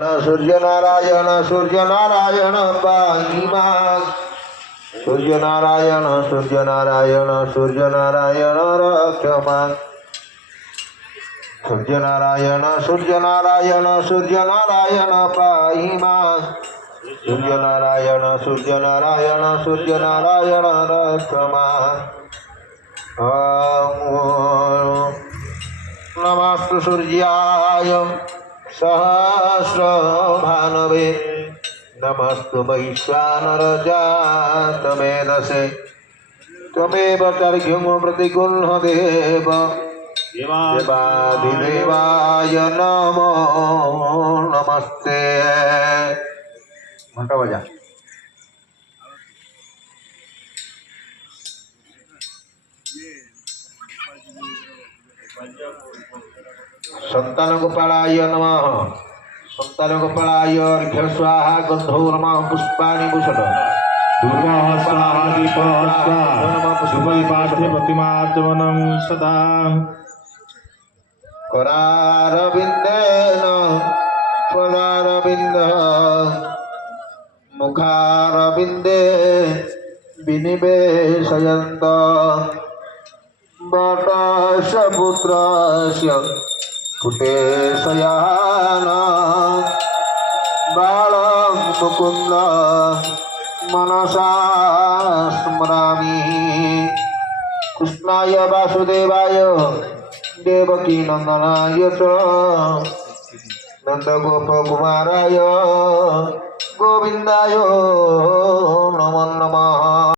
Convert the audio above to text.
सूर्यनारायण सूर्यनारायण पाहिमा सूर्यनारायण सूर्यनारायण सूर्यनारायण रक्षमा सूर्यनारायण सूर्यनारायण सूर्यनारायण पाहिमा सूर्यनारायण सूर्यनारायण सूर्यनारायण रक्षमा नमस्तु सूर्याय सहस्रभानवे नमस्तु वैश्वानरजातमेधसे त्वमेव तर्घ्यं प्रतिगुह्यदेव देवादिदेवाय नमो नमस्ते। घंटा बजा संतान गोपालाय नमः संतान गोपालाय अर्घ्य स्वाहा गंधो नमः पुष्पाणि भूषण दुर्गा स्वाहा दीपः स्वाहा शुभपाठ्य प्रतिमाचमनं सदा करारविन्देन पदारविन्द मुखारविन्दे विनिवेशयन्त वटस्य पुत्रस्य फुटे शयान बालं मुकुन्द मनसा स्मरामि कृष्णाय वासुदेवाय देवकी नंदनाय च नंदगोपकुमाराय गोविन्दाय नमो नमः।